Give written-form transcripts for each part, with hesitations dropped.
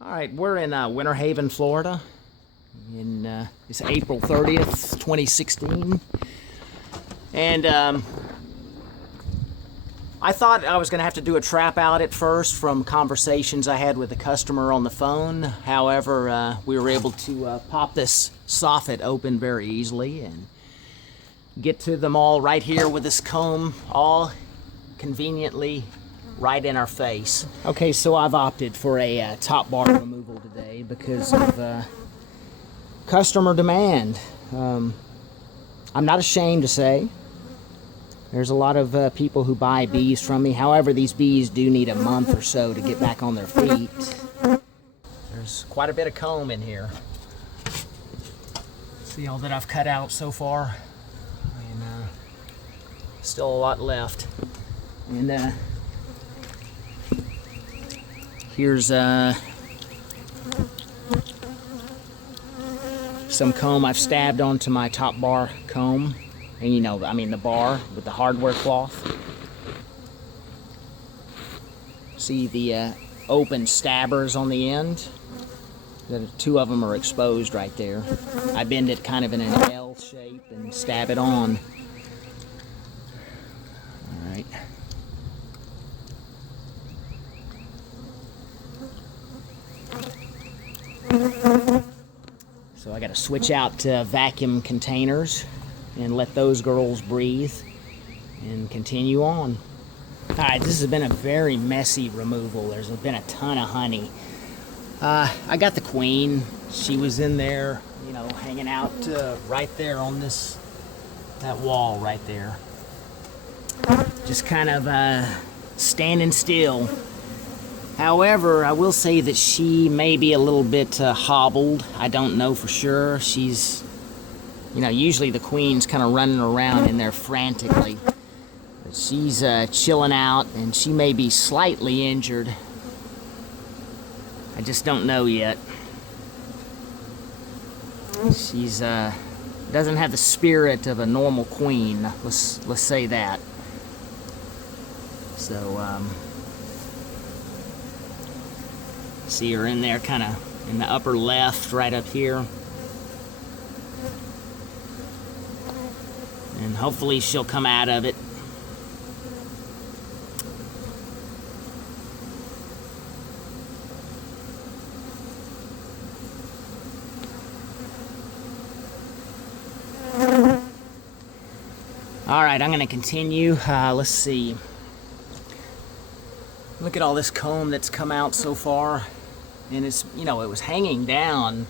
All right, we're in Winter Haven, Florida. It's April 30th, 2016. And I thought I was going to have to do a trap out at first from conversations I had with the customer on the phone. However, we were able to pop this soffit open very easily and get to them all right here with this comb, all conveniently right in our face. Okay, so I've opted for a top bar removal today because of customer demand. I'm not ashamed to say there's a lot of people who buy bees from me. However, these bees do need a month or so to get back on their feet. There's quite a bit of comb in here. See all that I've cut out so far? And still a lot left. And here's some comb I've stabbed onto my top bar comb. And the bar with the hardware cloth. See the open stabbers on the end? The two of them are exposed right there. I bend it kind of in an L shape and stab it on. All right. So I got to switch out to vacuum containers and let those girls breathe and continue on. All right, this has been a very messy removal. There's been a ton of honey. I got the queen. She was in there, hanging out right there on that wall right there. Just kind of standing still. However, I will say that she may be a little bit hobbled. I don't know for sure. She's, usually the queen's kind of running around in there frantically. But she's chilling out, and she may be slightly injured. I just don't know yet. She's doesn't have the spirit of a normal queen. Let's say that. So see her in there, kind of in the upper left, right up here. And hopefully she'll come out of it. All right, I'm going to continue. Let's see. Look at all this comb that's come out so far. And it's, it was hanging down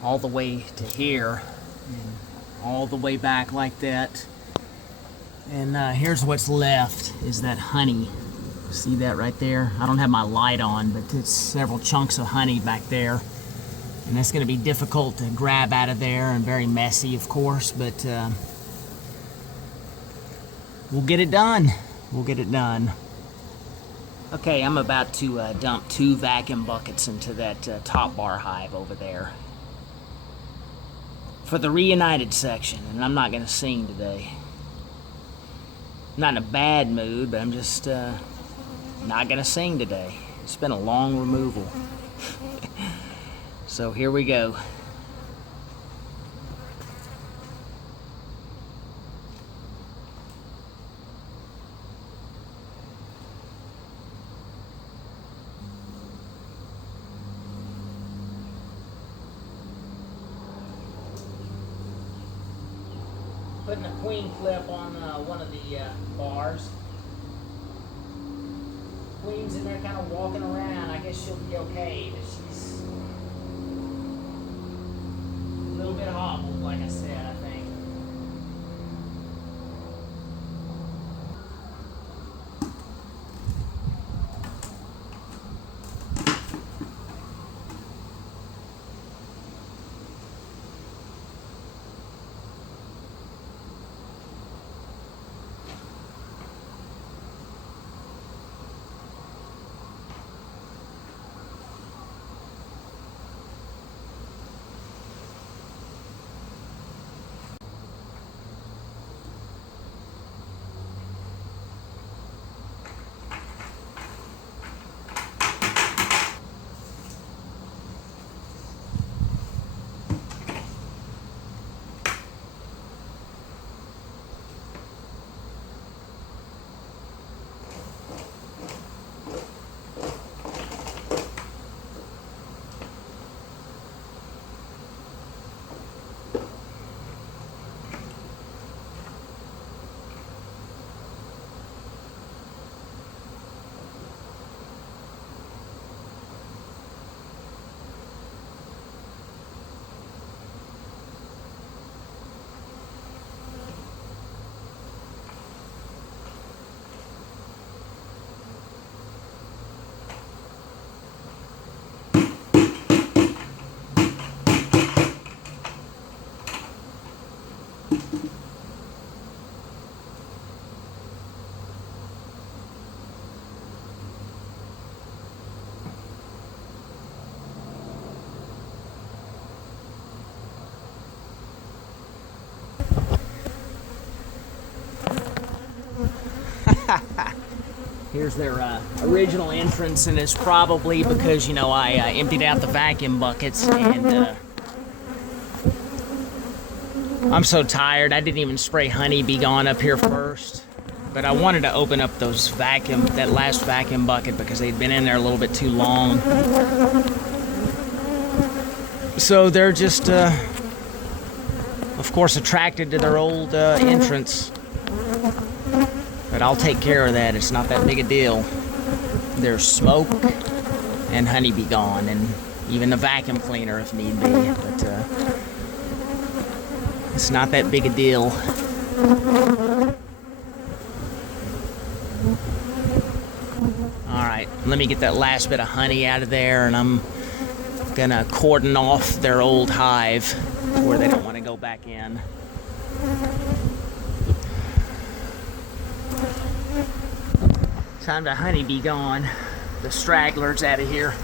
all the way to here. And all the way back like that. And here's what's left, is that honey. See that right there? I don't have my light on, but it's several chunks of honey back there. And that's going to be difficult to grab out of there and very messy, of course, but we'll get it done. We'll get it done. Okay, I'm about to dump 2 vacuum buckets into that top bar hive over there for the reunited section, and I'm not going to sing today. I'm not in a bad mood, but I'm just not going to sing today. It's been a long removal. So here we go. Putting a queen clip on one of the bars. Queen's in there kind of walking around. I guess she'll be okay, but she's a little bit hobbled, like I said, I think. Here's their original entrance, and it's probably because, you know, I emptied out the vacuum buckets, and I'm so tired. I didn't even spray Honeybee Gone up here first, but I wanted to open up that last vacuum bucket because they'd been in there a little bit too long. So they're just, of course, attracted to their old entrance. But I'll take care of that. It's not that big a deal. There's smoke and Honeybee Gone, and even a vacuum cleaner if need be. But it's not that big a deal. Alright, let me get that last bit of honey out of there, and I'm gonna cordon off their old hive where they don't want to go back in. Time to Honeybee Gone. The stragglers out of here.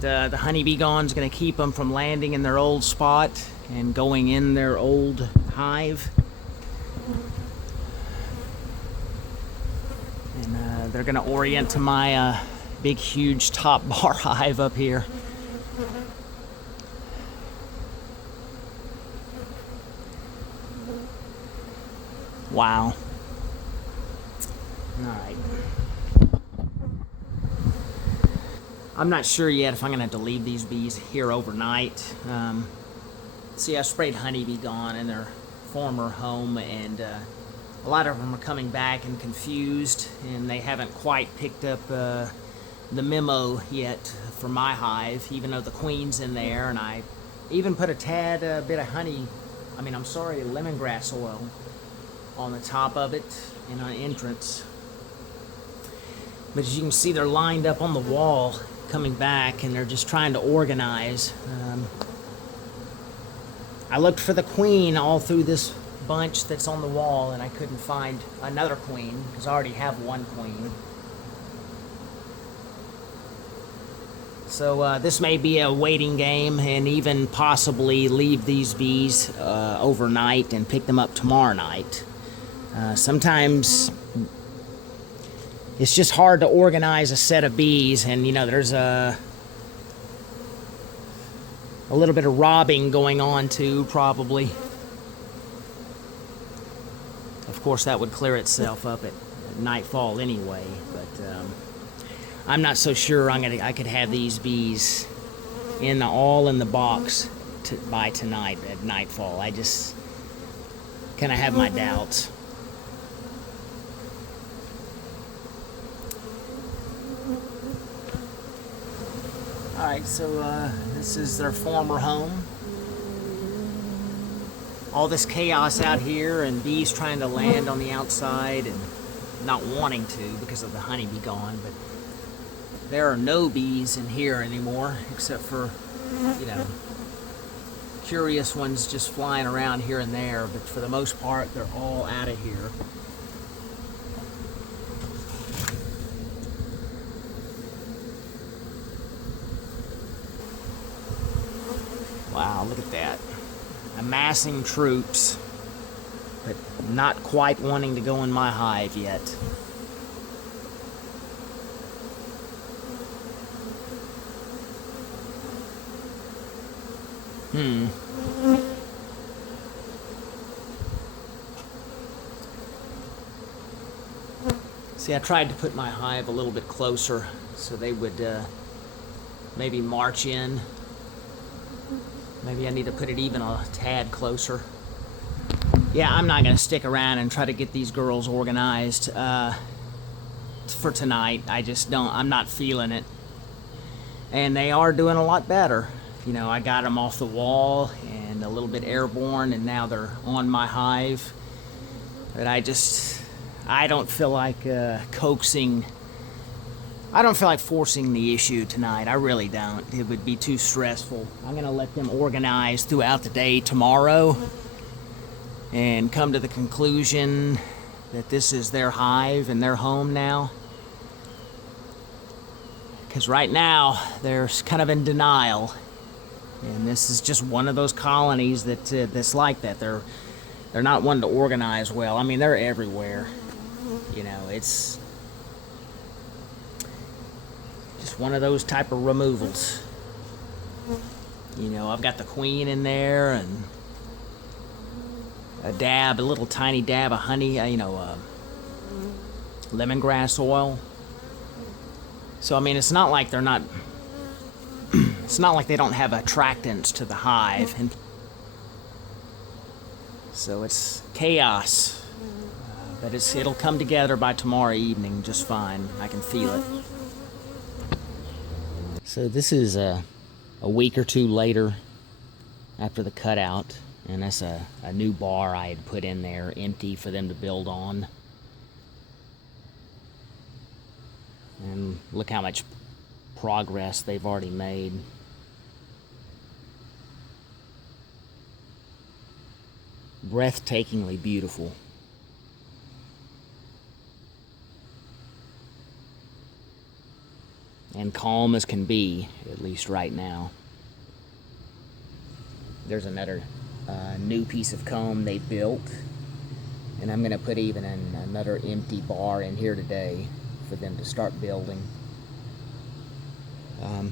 But the Honeybee Gone's going to keep them from landing in their old spot and going in their old hive. And they're going to orient to my big, huge top bar hive up here. Wow. All right. I'm not sure yet if I'm going to have to leave these bees here overnight. See, I sprayed Honeybee Gone in their former home, and a lot of them are coming back and confused, and they haven't quite picked up the memo yet for my hive, even though the queen's in there, and I even put a bit of lemongrass oil on the top of it in an entrance. But as you can see, they're lined up on the wall coming back, and they're just trying to organize. I looked for the queen all through this bunch that's on the wall, and I couldn't find another queen because I already have one queen. So this may be a waiting game, and even possibly leave these bees overnight and pick them up tomorrow night. Sometimes it's just hard to organize a set of bees, and you know, there's a little bit of robbing going on too, probably. Of course, that would clear itself up at nightfall anyway, but I'm not so sure I could have these bees all in the box by tonight at nightfall. I just kind of have my doubts. Alright, so this is their former home. All this chaos out here, and bees trying to land on the outside and not wanting to because of the Honeybee Gone, but there are no bees in here anymore except for, you know, curious ones just flying around here and there, but for the most part they're all out of here. Wow, look at that. Amassing troops, but not quite wanting to go in my hive yet. See, I tried to put my hive a little bit closer so they would maybe march in. Maybe I need to put it even a tad closer. Yeah, I'm not going to stick around and try to get these girls organized. for tonight. I'm not feeling it. And they are doing a lot better. You know, I got them off the wall and a little bit airborne, and now they're on my hive. But I don't feel like coaxing. I don't feel like forcing the issue tonight. I really don't. It would be too stressful. I'm going to let them organize throughout the day tomorrow and come to the conclusion that this is their hive and their home now. Because right now, they're kind of in denial. And this is just one of those colonies that's like that. They're not one to organize well. I mean, they're everywhere. You know, it's just one of those type of removals. You know, I've got the queen in there and a little tiny dab of honey, lemongrass oil. So, I mean, it's not like they're not, it's not like they don't have attractants to the hive. And so it's chaos. But it'll come together by tomorrow evening just fine. I can feel it. So this is a week or two later after the cutout. And that's a new bar I had put in there, empty for them to build on. And look how much progress they've already made. Breathtakingly beautiful. And calm as can be, at least right now. There's another new piece of comb they built. And I'm going to put even another empty bar in here today for them to start building.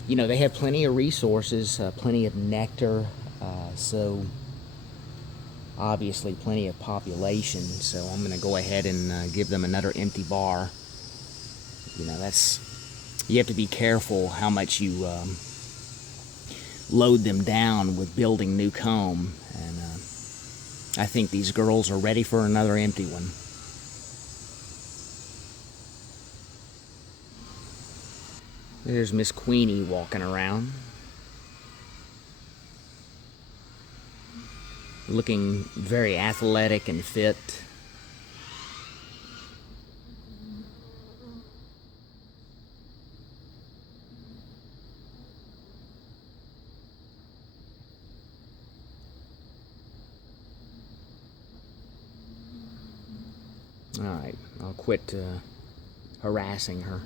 You know, they have plenty of resources, plenty of nectar, so obviously plenty of population. So I'm going to go ahead and give them another empty bar. You know, you have to be careful how much you load them down with building new comb. And I think these girls are ready for another empty one. There's Miss Queenie walking around, looking very athletic and fit. All right, I'll quit harassing her.